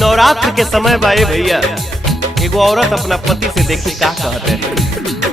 नवरात्र के समय बाए भैया एगो औरत अपना पति से देखी का कहते हैं।